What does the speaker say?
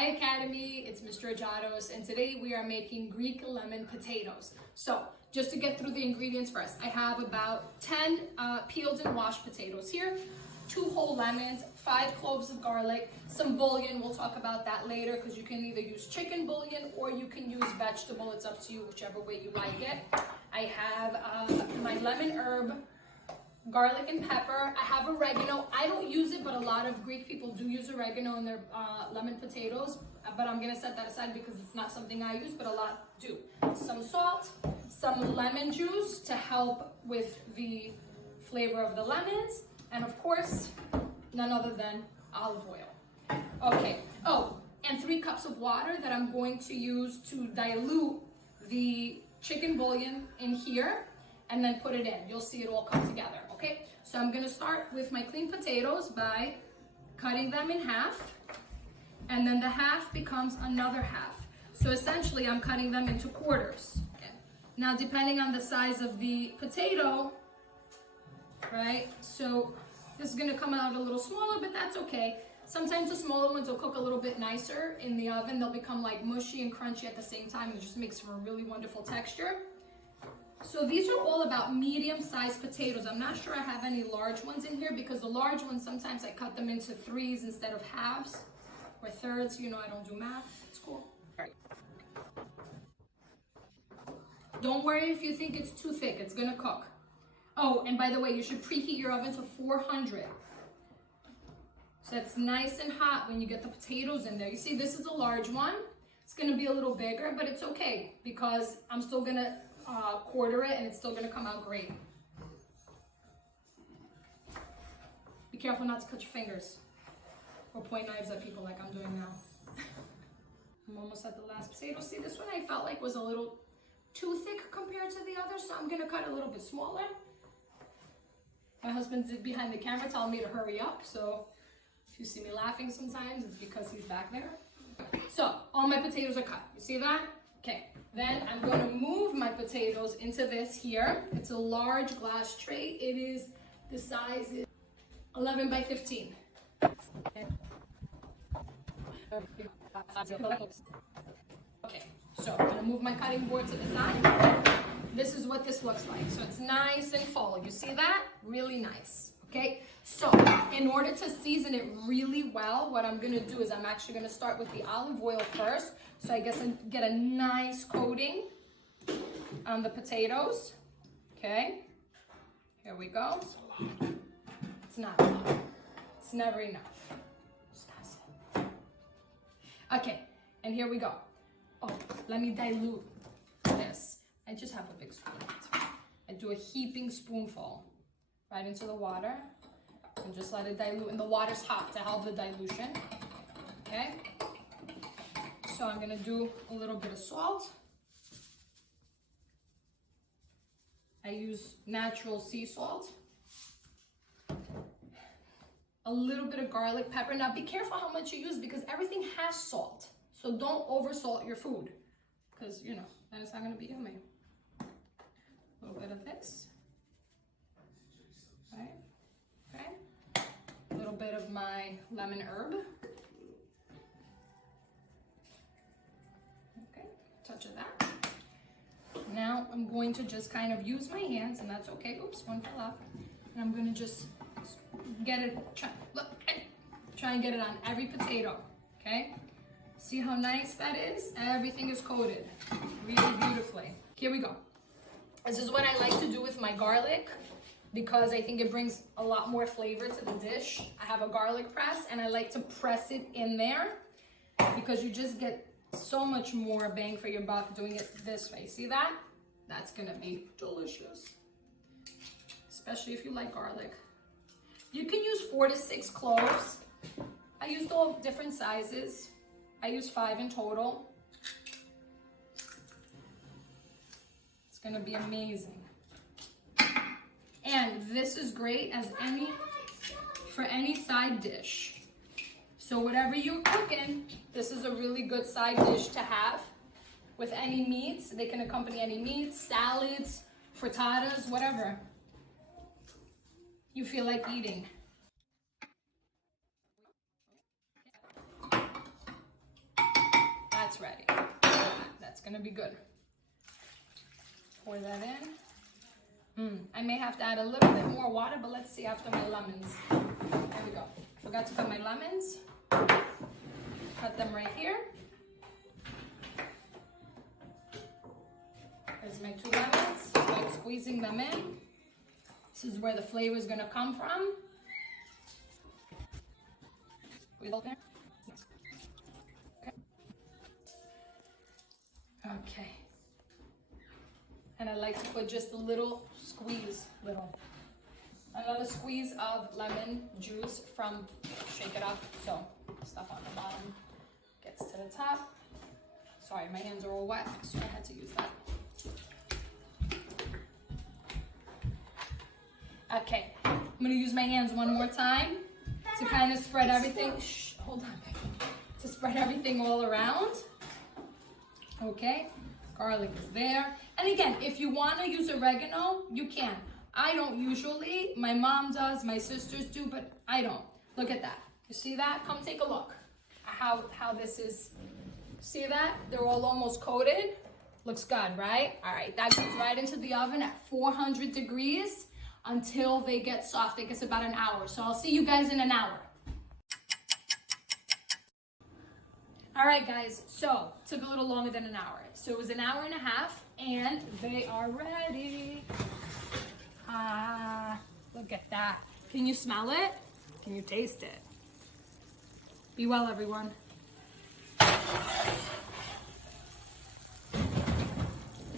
Hi Academy, it's Mr. Ajados, and today we are making Greek lemon potatoes. So, just to get through the ingredients first, I have about 10 peeled and washed potatoes here, 2 whole lemons, 5 cloves of garlic, some bouillon, we'll talk about that later because you can either use chicken bouillon or you can use vegetable, it's up to you, whichever way you like it. I have my lemon herb, garlic and pepper. I have oregano. I don't use it, but a lot of Greek people do use oregano in their lemon potatoes. But I'm gonna set that aside because it's not something I use, but a lot do. Some salt, some lemon juice to help with the flavor of the lemons, and of course, none other than olive oil. Okay, oh, and 3 cups of water that I'm going to use to dilute the chicken bouillon in here and then put it in. You'll see it all come together, okay? So I'm gonna start with my clean potatoes by cutting them in half, and then the half becomes another half. So essentially I'm cutting them into quarters. Okay. Now depending on the size of the potato, right? So this is gonna come out a little smaller, but that's okay. Sometimes the smaller ones will cook a little bit nicer in the oven. They'll become like mushy and crunchy at the same time. It just makes for a really wonderful texture. So these are all about medium-sized potatoes. I'm not sure I have any large ones in here because the large ones, sometimes I cut them into 3s instead of halves or 3rds. You know, I don't do math. It's cool. All right. Don't worry if you think it's too thick. It's gonna cook. Oh, and by the way, you should preheat your oven to 400. So it's nice and hot when you get the potatoes in there. You see, this is a large one. It's gonna be a little bigger, but it's okay because I'm still gonna quarter it and it's still gonna come out great. Be careful not to cut your fingers or point knives at people like I'm doing now. I'm almost at the last potato. See, this one I felt like was a little too thick compared to the others, so I'm gonna cut a little bit smaller. My husband's behind the camera telling me to hurry up, so if you see me laughing sometimes, it's because he's back there. So, all my potatoes are cut. You see that? Okay, then I'm going to move my potatoes into this here. It's a large glass tray. It is, the size is 11 by 15. Okay, so I'm gonna move my cutting board to the side. This is what this looks like. So it's nice and full. You see that? Really nice. Okay, so in order to season it really well, what I'm gonna do is I'm actually gonna start with the olive oil first. So I guess I get a nice coating on the potatoes. Okay, here we go. It's not enough. It's never enough. Okay, and here we go. Oh, let me dilute this. I just have a big spoon. I do a heaping spoonful right into the water and just let it dilute. And the water's hot to help the dilution. Okay? So I'm gonna do a little bit of salt. I use natural sea salt. A little bit of garlic pepper. Now be careful how much you use because everything has salt. So don't over salt your food because, you know, then it's not gonna be yummy. A little bit of this. Right? Okay. A little bit of my lemon herb. Okay, touch of that. Now I'm going to just kind of use my hands, and that's okay. Oops, one fell out. And I'm gonna just get it, try and get it on every potato, okay? See how nice that is? Everything is coated really beautifully. Here we go. This is what I like to do with my garlic because I think it brings a lot more flavor to the dish. I have a garlic press and I like to press it in there because you just get so much more bang for your buck doing it this way. See that? That's gonna be delicious, especially if you like garlic. You can use 4 to 6 cloves. I used all different sizes. I used 5 in total. It's gonna be amazing. And this is great as for any side dish. So whatever you're cooking, this is a really good side dish to have with any meats. They can accompany any meats, salads, frittatas, whatever you feel like eating. that's ready. That's gonna be good. Pour that in. I may have to add a little bit more water, but let's see after my lemons. There we go. Forgot to cut my lemons. Cut them right here. There's my 2 lemons. Start squeezing them in. This is where the flavor is gonna come from. Okay. And I like to put just a little squeeze, another squeeze of lemon juice from Shake It Up. So stuff on the bottom gets to the top. Sorry, my hands are all wet, so I had to use that. Okay, I'm gonna use my hands one more time to kind of spread everything. Shh, hold on, Becky. To spread everything all around. Okay, garlic is there. And again, if you wanna use oregano, you can. I don't usually, my mom does, my sisters do, but I don't. Look at that, you see that? Come take a look how this is. See that? They're all almost coated. Looks good, right? All right, that goes right into the oven at 400 degrees until they get soft. It takes about an hour. So I'll see you guys in an hour. All right, guys, so it took a little longer than an hour. So it was an hour and a half, and they are ready. Look at that. Can you smell it? Can you taste it? Be well, everyone.